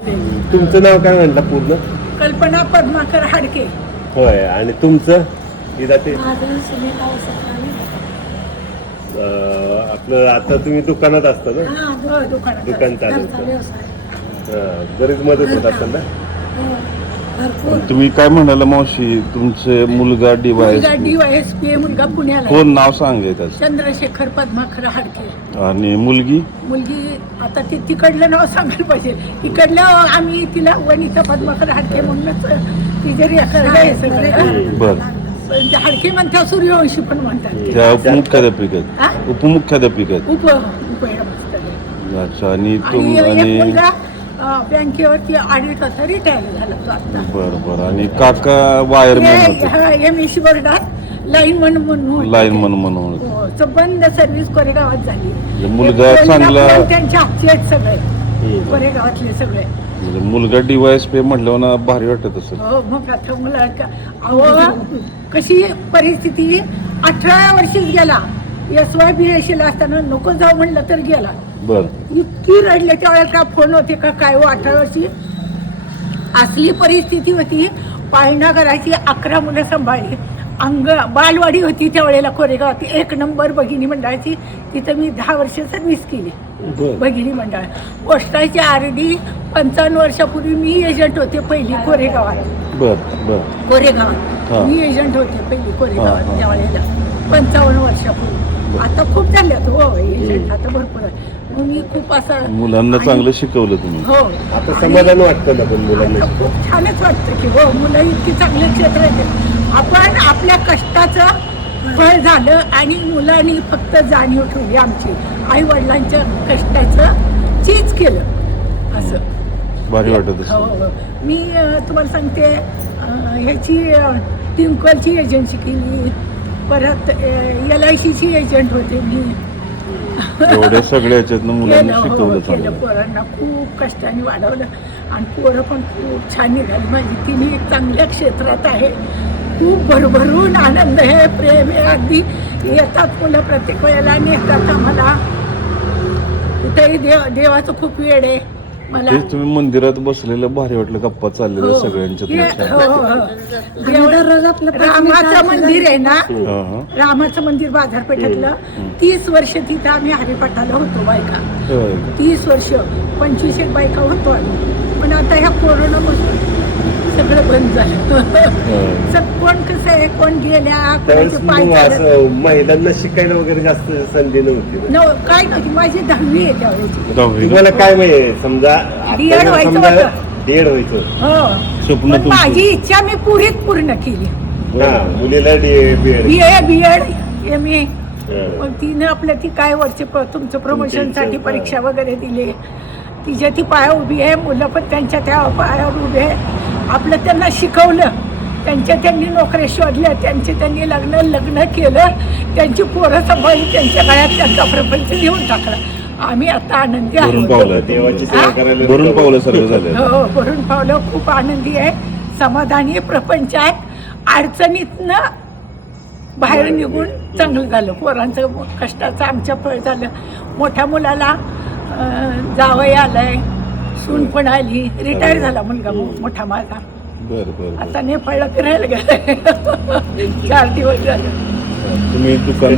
तुमचं नाव काय म्हणलं पूर्ण? कल्पना पद्माकर हाडके. होय. आणि तुमचं ते आपलं आता तुम्ही दुकानात असता ना? दुकान चालू. बरीच मदत होत असेल ना? तुम्ही काय म्हणाला मावशी? तुमचे मुलगा DYSP मुलगा पुण्याला. कोण नाव सांगायचं? चंद्रशेखर पद्माकर हाडके. आणि मुलगी आता ते तिकडलं नाव सांगायला पाहिजे. इकडलं आम्ही तिला वनिता पद्माकर हाडके म्हणूनच ती जरी बर हाडके म्हणतात, सूर्यवंशी पण म्हणतात. त्या उपमुख्याध्यापिका अच्छा. आणि मुलगा बँकेवरती ऑडिट होता, रिटायर झाला तो आता. बरं. आणि काका वायरमॅन MSC बोर्डात लाईनमन म्हणून बंद सर्व्हिस कोरेगावात झाली. मुलगा चांगला, त्यांच्या हातचे आहेत सगळे कोरेगावातले सगळे. मुलगा DYSP म्हटलं ना भारी वाटत असेल. हो, मग आता मुलं कशी परिस्थिती 18 वर्षीच गेला. SYBSC असताना नको जाऊ म्हणलं तर गेला. बर. इतकी रडले त्यावेळेला का फोन होते का काय 18 वर्षी असली परिस्थिती होती. पाळणा करायची, 11 मुलं सांभाळली. बालवाडी होती त्यावेळेला कोरेगावात 1 नंबर भगिनी मंडळाची. तिथं मी 10 वर्ष सर्व्हिस केली भगिनी मंडळ. पोस्टाची RD 55 वर्षापूर्वी मी एजंट होते पहिली कोरेगावात. कोरेगावात मी एजंट होते पहिली कोरेगावात त्यावेळेला 55 वर्षापूर्वी. आता खूप झाल्यात हो एजंट, आता भरपूर आहे. मग मी खूप असं मुलांना चांगलं शिकवलं तुम्ही. हो, आता समाधान वाटतं ना पण मुलांना? खूप छानच वाटतं की हो मुलं इतकी चांगले क्षेत्र आहे. आपण आपल्या कष्टाचं फळ झालं आणि मुलांनी फक्त जाणीव ठेवली आमची. आई वडिलांच्या कष्टाचं चीज केलं असं भारी वाटत हो. मी तुम्हाला सांगते ह्याची टिंकलची एजन्सी केली, परत LICची एजंट होते मी. एवढे सगळे याच्यातनं मुलांना शिकवलं केलं. पोरांना खूप कष्टाने वाढवलं आणि पोरं पण खूप छान निघाली माझी. तिने एक चांगल्या क्षेत्रात आहे. खूप भरभरून आनंद आहे, प्रेम आहे. अगदी येतात मुलं प्रत्येक वेळेला नेतात आम्हाला. कुठेही देवाचं खूप वेळ आहे मला. तुम्ही मंदिरात बसलेलं भारी वाटलं, गप्पा चाललेलं सगळ्यांच्या. रामाचं मंदिर आहे ना, रामाचं मंदिर बाजारपेठेतलं. 30 वर्ष तिथं आम्ही हरिपाठाला होतो बायका. 30 वर्ष 25 बायका होतो आम्ही. पण आता ह्या कोरोनापासून सगळं बंद झालं. कोण कसं आहे, कोण गेल्या, महिलांना शिकायला वगैरे जास्त संधी नव्हती. काय नव्हती. माझी 10वी आहे त्यावेळेची. तुम्हाला काय माहिती समजा DED व्हायचं होतं. DED व्हायचं हो, पण माझी इच्छा मी पूर्ण केली. मुलीला BEd MA. मग तिने आपल्या ती काय वरचे तुमचं प्रमोशनसाठी परीक्षा वगैरे दिली. तिच्या ती पाया उभी आहे. मुलं पण त्यांच्या त्या पायावर उभे आहे. आपलं त्यांना शिकवलं, त्यांनी नोकऱ्या शोधल्या, त्यांनी लग्न केलं, त्यांची पोरं सांभाळली, त्यांच्या गळ्यात त्यांचा प्रपंच घेऊन टाकला. आम्ही आता आनंदी आहोत. भरून पावलं. खूप आनंदी आहे, समाधानी प्रपंच आहे. अडचणीतनं बाहेर निघून चांगलं झालं. पोरांचं कष्टाचं आमच्या फळ झालं. मोठ्या मुलाला जावई आलाय, सून पण आली. रिटायर झाला मुलगा मोठा माझा. आता नेपाळला फिरायला गेलाय. 4 दिवस झाले. तुम्ही दुकान